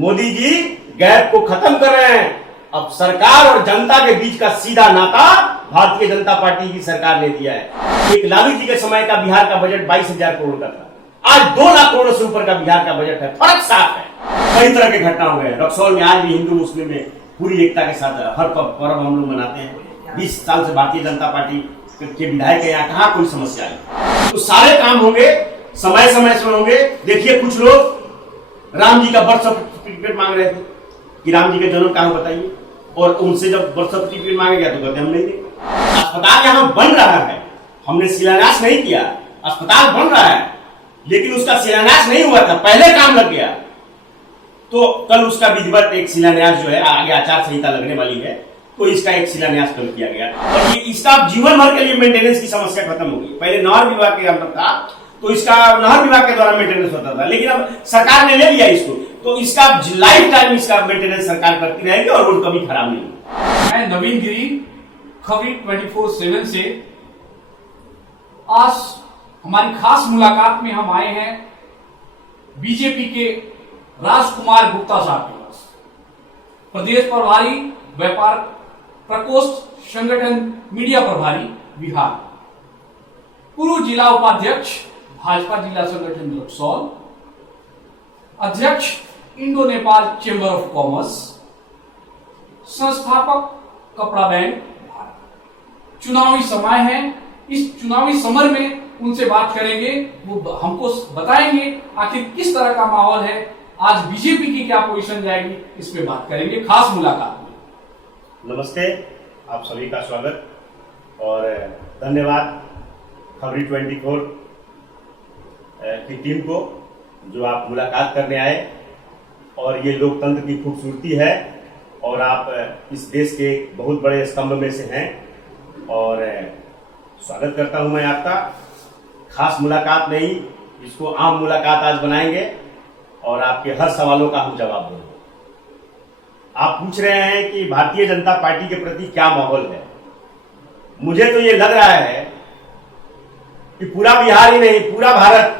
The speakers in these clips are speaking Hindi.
मोदी जी गैप को खत्म कर रहे हैं। अब सरकार और जनता के बीच का सीधा नाता भारतीय जनता पार्टी की सरकार ने दिया है। एक लालू जी के समय का बिहार का बजट 22,000 करोड़ का था, आज 2 लाख करोड़ से ऊपर का बिहार का बजट है। फर्क साफ है। कई तरह के घटना हो गए। रक्सौल में आज भी हिंदू मुस्लिम में पूरी एकता के साथ हर पर्व हम लोग मनाते हैं। 20 साल से भारतीय जनता पार्टी के विधायक है, यहाँ कहाँ कोई समस्या है। तो सारे काम होंगे, समय समय से होंगे। देखिए कुछ लोग राम जी का बर्थ सर्टिफिकेट मांग रहे थे कि राम जी का जन्म कहाँ बताइए, और उनसे जब बर्थ सर्टिफिकेट मांगे गया तो कहते हम नहीं देंगे। अस्पताल यहाँ बन रहा है, हमने शिलान्यास नहीं किया। अस्पताल बन रहा है लेकिन उसका शिलान्यास नहीं हुआ था, पहले काम लग गया। तो कल उसका विधिवत एक शिलान्यास जो है, आगे आचार संहिता लगने वाली है, तो इसका एक शिलान्यास कल किया गया और ये इसका जीवन भर के लिए मेंटेनेंस की समस्या खत्म होगी। पहले नहर विभाग के अंदर था तो इसका नहर विभाग के द्वारा मेंटेनेंस होता था, लेकिन अब सरकार ने ले लिया इसको, तो इसका लाइफ टाइम इसका मेंटेनेंस सरकार करती रहेगी और रोड कभी खराब नहीं। मैं नवीन गिरी, खबरी 24/7 से। आज हमारी खास मुलाकात में हम आए हैं बीजेपी के राजकुमार गुप्ता साहब के पास, प्रदेश प्रभारी व्यापार प्रकोष्ठ संगठन मीडिया प्रभारी बिहार, पूर्व जिला उपाध्यक्ष भाजपा जिला संगठन रक्सौल, अध्यक्ष Indo Nepal chamber of commerce, संस्थापक कपड़ा बैंक। चुनावी समय है, इस चुनावी समर में उनसे बात करेंगे, वो हमको बताएंगे आखिर किस तरह का माहौल है, आज बीजेपी की क्या पोजीशन जाएगी, इस पे बात करेंगे खास मुलाकात में। नमस्ते, आप सभी का स्वागत और धन्यवाद खबरी 24 की टीम को जो आप मुलाकात करने आए। और ये लोकतंत्र की खूबसूरती है और आप इस देश के बहुत बड़े स्तंभ में से हैं और स्वागत करता हूं मैं आपका। खास मुलाकात नहीं, इसको आम मुलाकात आज बनाएंगे और आपके हर सवालों का हम जवाब देंगे। आप पूछ रहे हैं कि भारतीय जनता पार्टी के प्रति क्या माहौल है। मुझे तो ये लग रहा है कि पूरा बिहार ही नहीं, पूरा भारत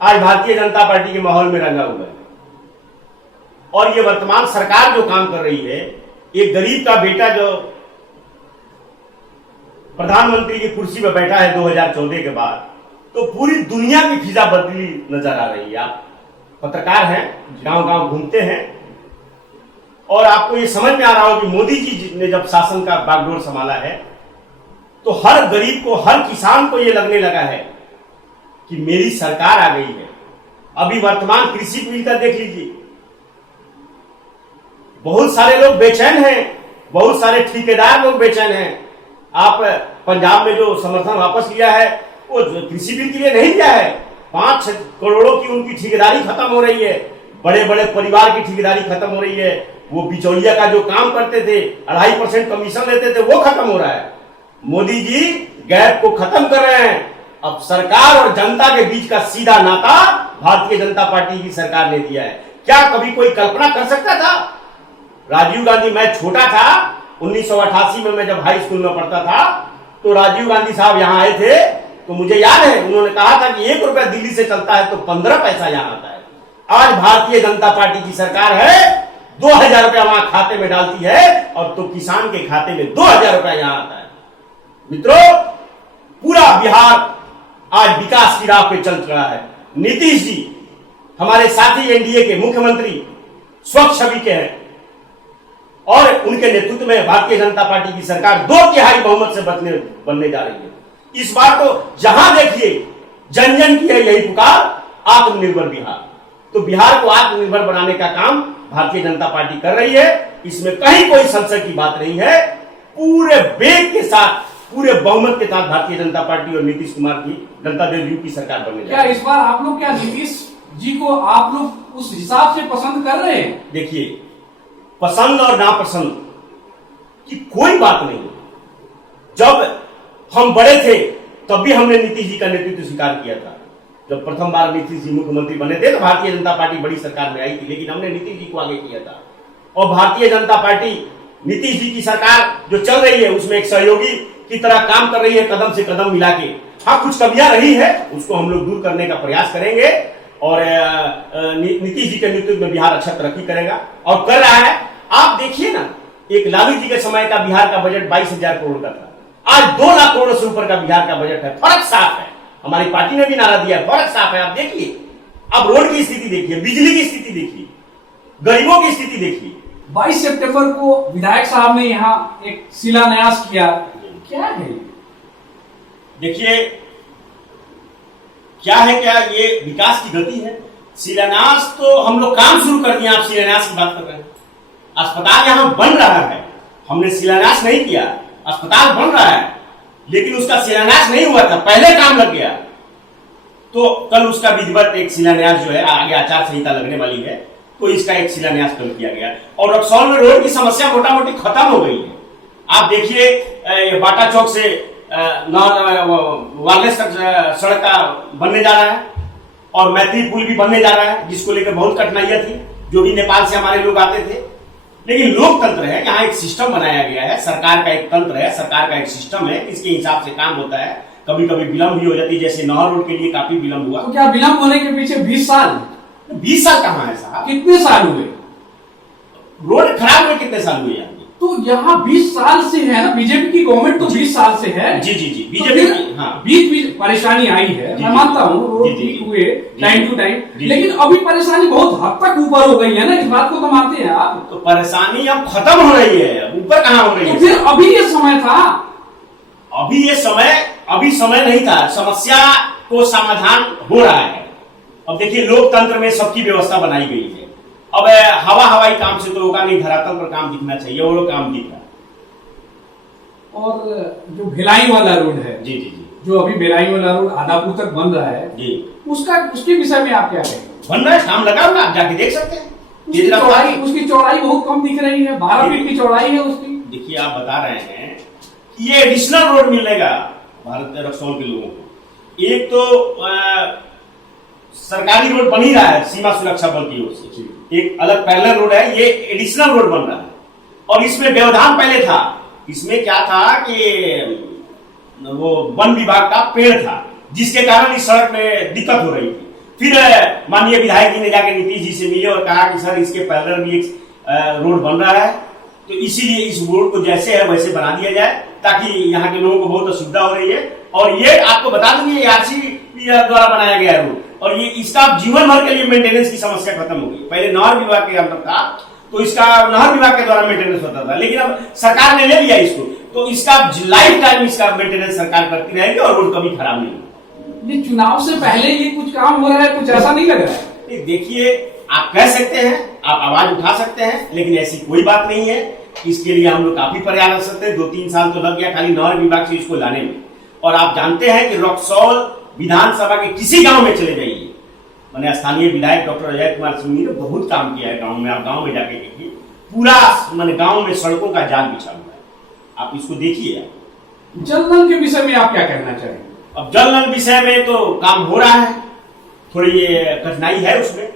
आज भारतीय जनता पार्टी के माहौल में रंगा हुआ है। और ये वर्तमान सरकार जो काम कर रही है, एक गरीब का बेटा जो प्रधानमंत्री की कुर्सी पर बैठा है 2014 के बाद, तो पूरी दुनिया की फिजा बदली नजर आ रही है। आप पत्रकार हैं, गांव गांव घूमते हैं और आपको ये समझ में आ रहा हो कि मोदी जी ने जब शासन का बागडोर संभाला है तो हर गरीब को, हर किसान को ये लगने लगा है कि मेरी सरकार आ गई है। अभी वर्तमान कृषि बिल का देख लीजिए, बहुत सारे लोग बेचैन हैं, बहुत सारे ठेकेदार लोग बेचैन हैं। आप पंजाब में जो समर्थन वापस लिया है वो कृषि बिल के लिए नहीं लिया है। 5 करोड़ों की उनकी ठेकेदारी खत्म हो रही है, बड़े बड़े परिवार की ठेकेदारी खत्म हो रही है। वो बिचौलिया का जो काम करते थे, 2.5% कमीशन लेते थे, वो खत्म हो रहा है। मोदी जी गैप को खत्म कर रहे हैं। अब सरकार और जनता के बीच का सीधा नाता भारतीय जनता पार्टी की सरकार ने दिया है। क्या कभी कोई कल्पना कर सकता था? राजीव गांधी, मैं छोटा था 1988 में, मैं जब हाई स्कूल में पढ़ता था तो राजीव गांधी साहब यहाँ आए थे, तो मुझे याद है उन्होंने कहा था कि 1 रुपया दिल्ली से चलता है तो 15 पैसा यहाँ आता है। आज भारतीय जनता पार्टी की सरकार है, 2,000 रुपया वहां खाते में डालती है और तो किसान के खाते में 2,000 रुपया यहाँ आता है। मित्रों, पूरा बिहार आज विकास की राह पे चल रहा है। नीतीश जी हमारे साथी एनडीए के मुख्यमंत्री स्वच्छ छवि के हैं और उनके नेतृत्व में भारतीय जनता पार्टी की सरकार 2/3 बहुमत से बनने जा रही है। इस बार तो जहां देखिए जन जन की है यही पुकार, आत्मनिर्भर बिहार। तो बिहार को आत्मनिर्भर बनाने का काम भारतीय जनता पार्टी कर रही है, इसमें कहीं कोई संशय की बात नहीं है। पूरे वेग के साथ, पूरे बहुमत के साथ भारतीय जनता पार्टी और नीतीश कुमार की, जनता दल यू की सरकार बनने जा रही है। क्या इस बार आप लोग, क्या नीतीश जी को आप लोग उस हिसाब से पसंद कर रहे हैं? देखिए, पसंद और नापसंद की कोई बात नहीं। जब हम बड़े थे तब भी हमने नीतीश जी का नेतृत्व स्वीकार किया था। जब प्रथम बार नीतीश जी मुख्यमंत्री बने थे तो भारतीय जनता पार्टी बड़ी सरकार में आई थी, लेकिन हमने नीतीश जी को आगे किया था। और भारतीय जनता पार्टी नीतीश जी की सरकार जो चल रही है उसमें एक सहयोगी की तरह काम कर रही है, कदम से कदम मिला के। हाँ, कुछ कमियां रही है, उसको हम लोग दूर करने का प्रयास करेंगे और नीतीश जी के नेतृत्व में बिहार अच्छा तरक्की करेगा और कर रहा है। आप देखिए ना, एक लालू जी के समय का बिहार का बजट 22,000 करोड़ का था, आज 2 लाख करोड़ से ऊपर का बिहार का बजट है। फर्क साफ है, हमारी पार्टी ने भी नारा दिया, फर्क साफ है। आप देखिए, अब रोड की स्थिति देखिए, बिजली की स्थिति देखिए, गरीबों की स्थिति देखिए। 22 सितंबर को विधायक साहब ने यहाँ एक शिलान्यास किया, क्या है देखिए क्या है, क्या ये विकास की गति है? शिलान्यास तो हम लोग काम शुरू कर दिए, आप शिलान्यास की बात कर रहे हैं। अस्पताल यहां बन रहा है, हमने शिलान्यास नहीं किया, अस्पताल बन रहा है, लेकिन उसका शिलान्यास नहीं हुआ था, पहले काम लग गया। तो कल उसका विधिवत एक शिलान्यास जो है, आगे आचार संहिता लगने वाली है, तो इसका एक शिलान्यास कल किया गया और रक्सौल में रोड की समस्या मोटा मोटी खत्म हो गई है। आप देखिए, बाटा चौक से वायरलेस सड़क का बनने जा रहा है और मैत्री पुल भी बनने जा रहा है, जिसको लेकर बहुत कठिनाइयां थी, जो भी नेपाल से हमारे लोग आते थे। लेकिन लोकतंत्र है, यहाँ एक सिस्टम बनाया गया है, सरकार का एक तंत्र है, सरकार का एक सिस्टम है, इसके हिसाब से काम होता है। कभी कभी विलंब भी हो जाती है, जैसे नहर रोड के लिए काफी विलंब हुआ। तो क्या विलंब होने के पीछे 20 साल? 20 साल कहाँ है साहब? कितने साल हुए? रोड खराब हुए कितने साल हुए? तो यहाँ 20 साल से है ना, बीजेपी की गवर्नमेंट तो 20 साल से है। जी जी जी, बीजेपी की, हाँ, बीच परेशानी आई है, मैं मानता हूँ, रोड ठीक हुए टाइम टू टाइम, लेकिन अभी परेशानी बहुत हद तक ऊपर हो गई है ना, इस बात को तो मानते हैं आप? तो परेशानी अब खत्म हो रही है, ऊपर कहाँ हो रही है? तो फिर अभी ये समय था, अभी समय नहीं था, समस्या को समाधान हो रहा है। अब देखिए, लोकतंत्र में सबकी व्यवस्था बनाई गई है। अब हवाई काम से तो होगा नहीं, धरातल पर काम दिखना चाहिए, वो लोग काम दिख रहा है। और जो भिलाई वाला रोड है, जी जी जी, जो अभी भिलाई वाला रोड आदापुर तक बन रहा है जी, उसके विषय में आप क्या कहेंगे? बन रहा है, काम लगा हुआ, आप जाके देख सकते हैं। उसकी चौड़ाई बहुत कम दिख रही है, 12 फीट की चौड़ाई है उसकी। देखिए, आप बता रहे हैं कि ये एडिशनल रोड मिलेगा भारत रक्सौल के लोगों को। एक तो सरकारी रोड बन ही रहा है सीमा सुरक्षा बल की ओर से, एक अलग पैरेलल रोड है, ये एडिशनल रोड बन रहा है। और इसमें व्यवधान पहले था, इसमें क्या था कि वो वन विभाग का पेड़ था, जिसके कारण इस सड़क में दिक्कत हो रही थी। फिर माननीय विधायक जी ने जाकर नीतीश जी से मिले और कहा कि सर, इसके पैरेलल भी एक रोड बन रहा है, तो इसीलिए इस रोड को जैसे है वैसे बना दिया जाए, ताकि यहाँ के लोगों को बहुत असुविधा हो रही है। और ये आपको बता दूं, ये आरसीबी द्वारा बनाया गया रोड, और ये इसका जीवन भर के लिए मेंटेनेंस की समस्या खत्म हो गई। पहले नहर विभाग के अंदर था, तो इसका नहर विभाग के द्वारा मेंटेनेंस होता था, लेकिन अब सरकार ने ले लिया इसको, तो इसका लाइफ टाइम इसका मेंटेनेंस सरकार करती रहेगी और रोड कभी खराब नहीं होगी। ये चुनाव से पहले ये कुछ काम हो रहा है, कुछ ऐसा नहीं लग रहा है? देखिए, आप कह सकते हैं, आप आवाज उठा सकते हैं, लेकिन ऐसी कोई बात नहीं है। इसके लिए हम लोग काफी प्रयास कर सकते हैं। 2-3 साल तो लग गया खाली नहर विभाग से इसको लाने में। और आप जानते हैं कि रक्सौल विधानसभा के किसी गांव में चले जाइए, मैंने स्थानीय विधायक डॉक्टर अजय कुमार सिंह ने बहुत काम किया है गांव में। आप गांव में जाके देखिए, पूरा मैंने गांव में सड़कों का जाल बिछा हुआ है, आप इसको देखिए। जल नल के विषय में आप क्या कहना चाहेंगे? अब जल नल विषय में तो काम हो रहा है, थोड़ी ये कठिनाई है उसमें,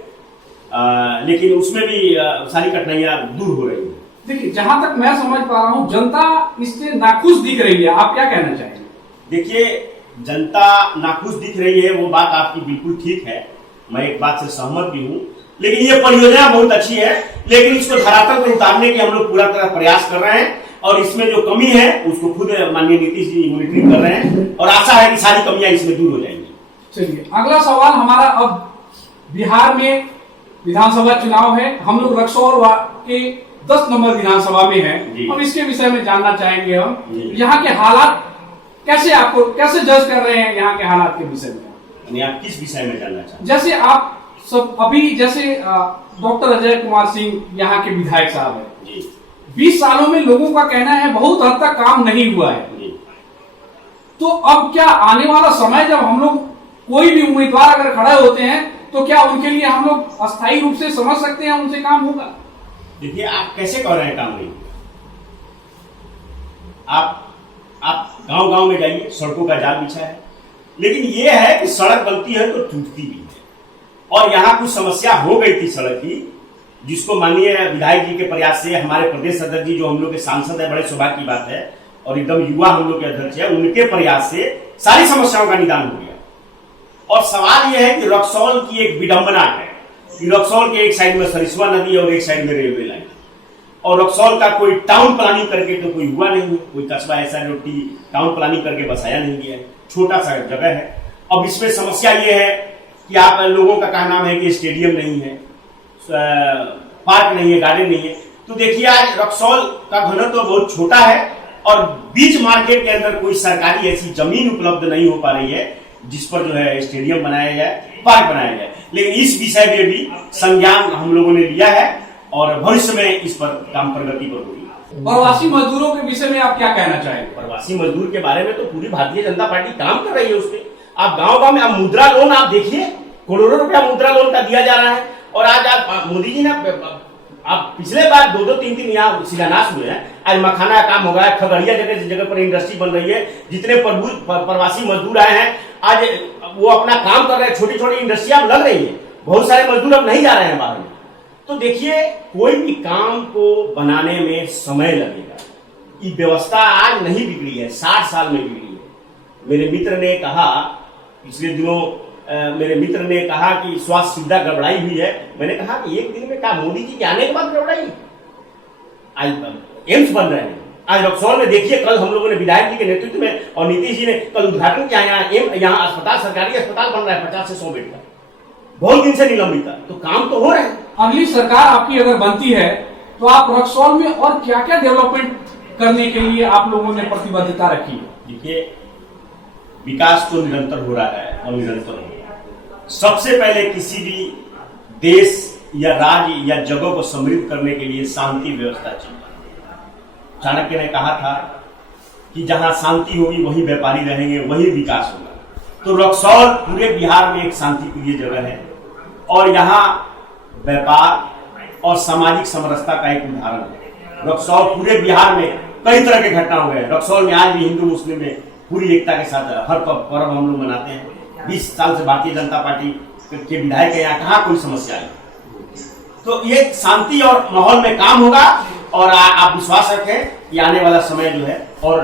लेकिन उसमें भी सारी कठिनाइयां दूर हो रही है। देखिए, जहां तक मैं समझ पा रहा हूं, जनता इससे नाखुश दिख रही है, आप क्या कहना चाहेंगे? देखिए, जनता नाखुश दिख रही है, वो बात आपकी बिल्कुल ठीक है, मैं एक बात से सहमत भी हूं। लेकिन ये परियोजना बहुत अच्छी है, लेकिन इसको धरातल पर उतारने के हम लोग पूरा तरह प्रयास कर रहे हैं, और इसमें जो कमी है उसको खुद माननीय नीतीश जी मॉनिटरिंग कर रहे हैं, और आशा है कि सारी कमियां इसमें दूर हो जाएंगी। चलिए, अगला सवाल हमारा, अब बिहार में विधानसभा चुनाव है, हम लोग रक्सौल के 10 नंबर विधानसभा में है, और इसके विषय में जानना चाहेंगे हम, यहाँ के हालात कैसे जज कर रहे हैं, यहाँ के हालात के विषय में? आप किस विषय में जानना चाहते हैं? जैसे आप सब अभी, जैसे डॉक्टर अजय कुमार सिंह यहाँ के विधायक साहब है, 20 सालों में लोगों का कहना है बहुत हद तक काम नहीं हुआ है, तो अब क्या आने वाला समय जब हम लोग कोई भी उम्मीदवार अगर खड़े होते हैं, तो क्या उनके लिए हम लोग अस्थायी रूप से समझ सकते हैं उनसे काम होगा? देखिए, आप कैसे कह रहे हैं काम नहीं? आप गांव गांव में जाइए, सड़कों का जाल बिछा है, लेकिन ये है कि सड़क बनती है तो टूटती भी है, और यहाँ कुछ समस्या हो गई थी सड़क की, जिसको माननीय विधायक जी के प्रयास से, हमारे प्रदेश अध्यक्ष जी जो हम लोग के सांसद है, बड़े सौभाग्य की बात है, और एकदम युवा हम लोग के अध्यक्ष है, उनके प्रयास से सारी समस्याओं का निदान हो गया। और सवाल यह है कि रक्सौल की एक विडंबना है कि रक्सौल के एक साइड में सरिस्वा नदी और एक साइड में रेलवे लाइन, और रक्सौल का कोई टाउन प्लानिंग करके तो कोई हुआ नहीं है, कोई कस्बा ऐसा जो टाउन प्लानिंग करके बसाया नहीं गया है, छोटा सा जगह है। अब इसमें समस्या ये है कि आप लोगों का कहना है कि स्टेडियम नहीं है, पार्क नहीं है, गार्डन नहीं है। तो देखिए आज रक्सौल का घनत्व तो बहुत छोटा है और बीच मार्केट के अंदर कोई सरकारी ऐसी जमीन उपलब्ध नहीं हो पा रही है जिस पर जो है स्टेडियम बनाया जाए, पार्क बनाया जाए। लेकिन इस विषय में भी संज्ञान हम लोगों ने लिया है और भविष्य में इस पर काम प्रगति पर होगी। प्रवासी मजदूरों के विषय में आप क्या कहना चाहेंगे? प्रवासी मजदूर के बारे में तो पूरी भारतीय जनता पार्टी काम कर रही है उस पर। आप गांव में आप मुद्रा लोन आप देखिए, करोड़ों रुपया मुद्रा लोन का दिया जा रहा है। और आज आप मोदी जी ने आप पिछले बार 2-3 यहाँ शिलान्यास हुए हैं, आज मखाना का काम हो गया, खगड़िया जगह जगह पर इंडस्ट्री बन रही है, जितने प्रवासी मजदूर आए हैं आज वो अपना काम कर रहे हैं, छोटी छोटी इंडस्ट्रियां लग रही है, बहुत सारे मजदूर अब नहीं जा रहे हैं बाहर में। तो देखिए कोई भी काम को बनाने में समय लगेगा, ये व्यवस्था आज नहीं बिगड़ी है, 60 साल में बिगड़ी है। मेरे मित्र ने कहा पिछले दिनों मेरे मित्र ने कहा कि स्वास्थ्य सुविधा गड़बड़ाई हुई है। मैंने कहा कि एक दिन में क्या मोदी जी के आने के बाद गड़बड़ाई? आज एम्स बन रहे हैं, आज रक्सौल में देखिए, कल हम लोगों ने विधायक जी के नेतृत्व में और नीतीश जी ने कल उद्घाटन किया, यहाँ अस्पताल, सरकारी अस्पताल बन रहा है 50 से 100 बेड का, बहुत दिन से निलंबित था। तो काम तो हो रहे हैं। अगली सरकार आपकी अगर बनती है तो आप रक्सौल में और क्या क्या डेवलपमेंट करने के लिए आप लोगों ने प्रतिबद्धता रखी है? देखिए विकास तो निरंतर हो रहा है और निरंतर हो रहा है। सबसे पहले किसी भी देश या राज्य या जगह को समृद्ध करने के लिए शांति व्यवस्था चाहिए। चाणक्य ने कहा था कि जहां शांति होगी वहीं व्यापारी रहेंगे, वहीं विकास होगा। तो रक्सौल पूरे बिहार में एक शांति प्रिय जगह है और यहाँ व्यापार और सामाजिक समरसता का एक उदाहरण है। रक्सौल पूरे बिहार में कई तरह के घटना हो गए। रक्सौल में आज भी हिंदू मुस्लिम में पूरी एकता के साथ हर पर्व हम लोग मनाते हैं। 20 साल से भारतीय जनता पार्टी के विधायक है, यहाँ कहाँ कोई समस्या है। तो ये शांति और माहौल में काम होगा और आप विश्वास रखें कि आने वाला समय जो है और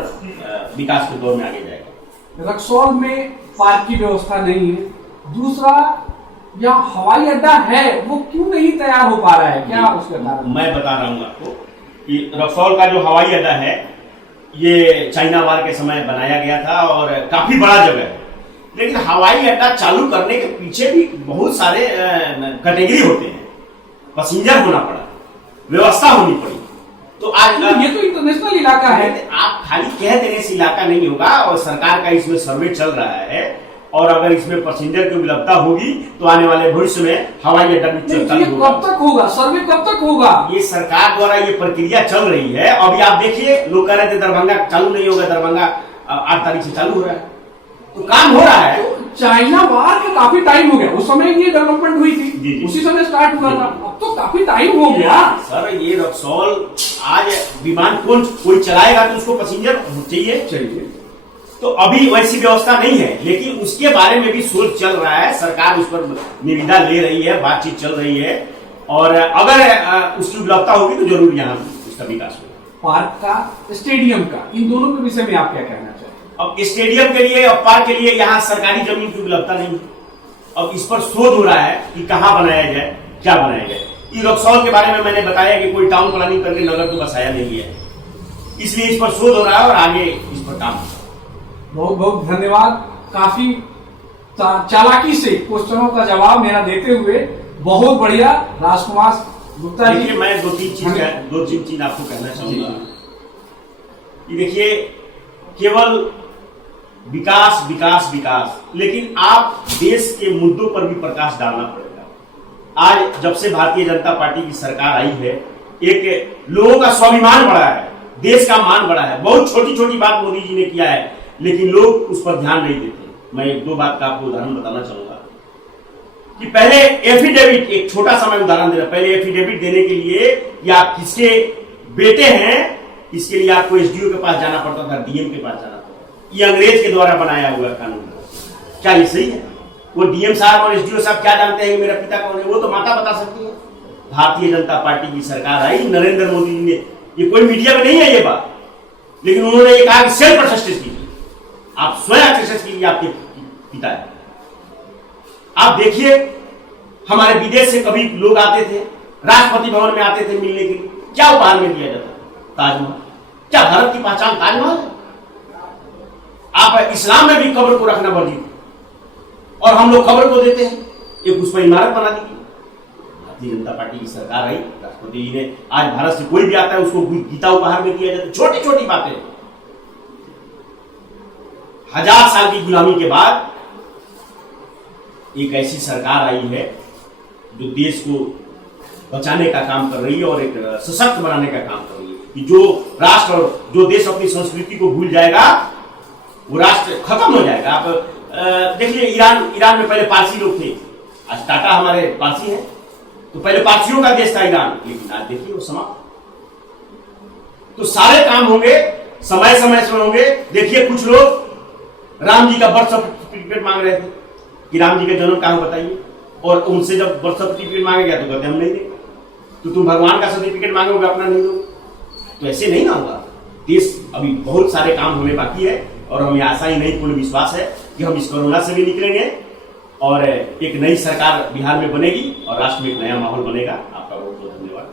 विकास के दौर में आगे जाएगा। रक्सौल में पार्क की व्यवस्था नहीं है, दूसरा यहाँ हवाई अड्डा है वो क्यों नहीं तैयार हो पा रहा है, क्या उसका कारण? मैं बता रहा हूँ आपको कि रक्सौल का जो हवाई अड्डा है ये चाइना वार के समय बनाया गया था और काफी बड़ा जगह है, लेकिन हवाई अड्डा चालू करने के पीछे भी बहुत सारे कैटेगरी होते हैं। पैसेंजर होना पड़ा, व्यवस्था होनी पड़ी। तो आज ये तो इंटरनेशनल इलाका है, आप खाली कह देने से इलाका नहीं होगा और सरकार का इसमें सर्वे चल रहा है और अगर इसमें पैसेंजर की उपलब्धता होगी तो आने वाले भविष्य में हवाई अड्डा भी चालू होगा। कब तक होगा सर्वे, कब तक होगा? ये सरकार द्वारा ये प्रक्रिया चल रही है। अभी आप देखिए लोग कह रहे थे दरभंगा चालू नहीं होगा, दरभंगा 8 तारीख से चालू हो रहा है, तो काम हो रहा है। तो चाइना वार का काफी टाइम हो गया, उस समय ये डेवलपमेंट हुई थी, जी। उसी समय स्टार्ट हुआ था, अब तो काफी टाइम हो गया। सर ये रक्सौल आज विमान कोई चलाएगा तो उसको पैसेंजर चाहिए। तो अभी वैसी व्यवस्था नहीं है, लेकिन उसके बारे में भी सोच चल रहा है, सरकार उस पर निविदा ले रही है, बातचीत चल रही है और अगर उसकी उपलब्धता होगी तो जरूर यहाँ उसका विकास होगा। पार्क का, स्टेडियम का, इन दोनों के विषय में आप क्या कहना चाहिए? अब स्टेडियम के लिए और पार्क के लिए यहाँ सरकारी जमीन की उपलब्धता नहीं है। अब इस पर शोध हो रहा है कि कहाँ बनाया जाए, क्या बनाया जाए। ये रक्सौल के बारे में मैंने बताया कि कोई टाउन प्लानिंग करके नगर को बसाया नहीं है, इसलिए इस पर शोध हो रहा है और आगे इस पर काम होगा। बहुत बहुत धन्यवाद, काफी चालाकी से क्वेश्चनों का जवाब मेरा देते हुए, बहुत बढ़िया राजकुमार गुप्ता जी। मैं दो तीन चीज आपको कहना चाहूंगा कि देखिए केवल विकास विकास विकास, लेकिन आप देश के मुद्दों पर भी प्रकाश डालना पड़ेगा। आज जब से भारतीय जनता पार्टी की सरकार आई है, एक लोगों का स्वाभिमान बढ़ा है, देश का मान बढ़ा है। बहुत छोटी छोटी बात मोदी जी ने किया है, लेकिन लोग उस पर ध्यान नहीं देते। मैं 1-2 बात का आपको उदाहरण बताना चाहूंगा कि पहले एफिडेविट, एक छोटा सा मैं उदाहरण दे रहा, पहले एफिडेविट देने के लिए कि आप किसके बेटे हैं, इसके लिए आपको एसडीओ के पास जाना पड़ता था, डीएम के पास जाना पड़ता। ये अंग्रेज के द्वारा बनाया हुआ कानून, क्या ये सही है? वो डीएम साहब और एसडीओ साहब क्या जानते हैं कि मेरा पिता कौन है? वो तो माता बता सकती है। भारतीय जनता पार्टी की सरकार आई, नरेंद्र मोदी जी ने, ये कोई मीडिया में नहीं है ये बात, लेकिन उन्होंने ये कहा कि सेल्फ अटेस्टेड कीजिए, आप स्वयं अटेस्टेड कीजिए आपके पिता है। आप देखिए, हमारे विदेश से कभी लोग आते थे, राष्ट्रपति भवन में आते थे मिलने के लिए, क्या उपहार में दिया जाता? ताजमहल। क्या भारत की पहचान ताजमहल है? आप इस्लाम में भी कब्र को रखना वर्जित है और हम लोग कब्र को देते हैं, एक उस पर इमारत बना दी। भारतीय जनता पार्टी की सरकार आई, राष्ट्रपति जी ने, आज भारत से कोई भी आता है उसको गीता उपहार में दिया जाता है। छोटी छोटी बातें, 1000 साल की गुलामी के बाद एक ऐसी सरकार आई है जो देश को बचाने का काम कर रही है और एक सशक्त बनाने का काम कर रही है कि जो राष्ट्र और जो देश अपनी संस्कृति को भूल जाएगा वो राष्ट्र खत्म हो जाएगा। आप देखिए, ईरान में पहले पारसी लोग थे, आज टाटा हमारे पारसी हैं, तो पहले पारसियों का देश था ईरान, लेकिन आज देखिए वो समाप्त। तो सारे काम होंगे समय समय से होंगे। देखिए, कुछ लोग राम जी का बर्थ सर्टिफिकेट मांग रहे थे कि राम जी का जन्म कहाँ बताइए, और उनसे जब बर्थ सर्टिफिकेट मांगे गया तो कहते हम नहीं देंगे। तो तुम भगवान का सर्टिफिकेट मांगोगे, अपना नहीं दो, तो ऐसे नहीं ना होगा। देश अभी बहुत सारे काम होने बाकी है और हमें आशा ही नहीं, पूर्ण विश्वास है कि हम इस कोरोना से भी निकलेंगे और एक नई सरकार बिहार में बनेगी और राष्ट्र में एक नया माहौल बनेगा। आपका बहुत बहुत धन्यवाद।